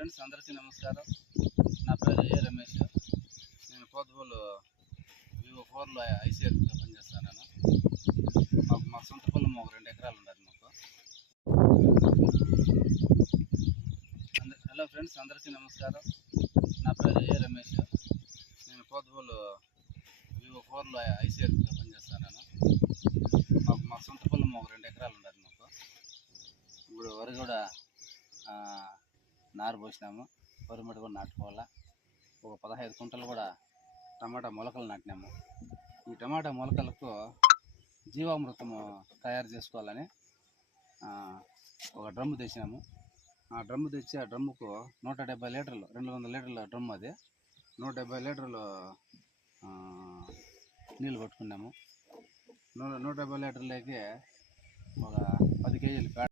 Friends, అందరికీ నమస్కారం. నా పేరు ఏ రమేష్. నేను పోతుబోలు Vivo 4లో ఐసీఎఫ్గా పనిచేస్తాను. నేను మా సొంత పొలం ఒక 2 ఎకరాలు ఉన్నది మాకు. హలో ఫ్రెండ్స్, అందరికీ నమస్కారం. నా పేరు ఏ రమేష్. నేను పోతుబోలు Vivo 4లో ఐసీఎఫ్గా పనిచేస్తాను. నేను మా సొంత పొలం ఒక 2 ఎకరాలు ఉన్నది మాకు. ఇప్పుడు వరి కూడా నారు పోసినాము, పొరిమడి కూడా నాటుకోవాలా. ఒక 15 కుంటలు కూడా టమాటా మొలకలు నాటినాము. ఈ టమాటా మొలకలకు జీవామృతము తయారు చేసుకోవాలని ఒక డ్రమ్ము తెచ్చినాము. ఆ డ్రమ్ము తెచ్చి ఆ డ్రమ్ముకు 170 లీటర్లు, 200 లీటర్ల డ్రమ్ము అది. 170 లీటర్లు నీళ్ళు కొట్టుకున్నాము. 170 లీటర్లకి ఒక 10 కేజీలు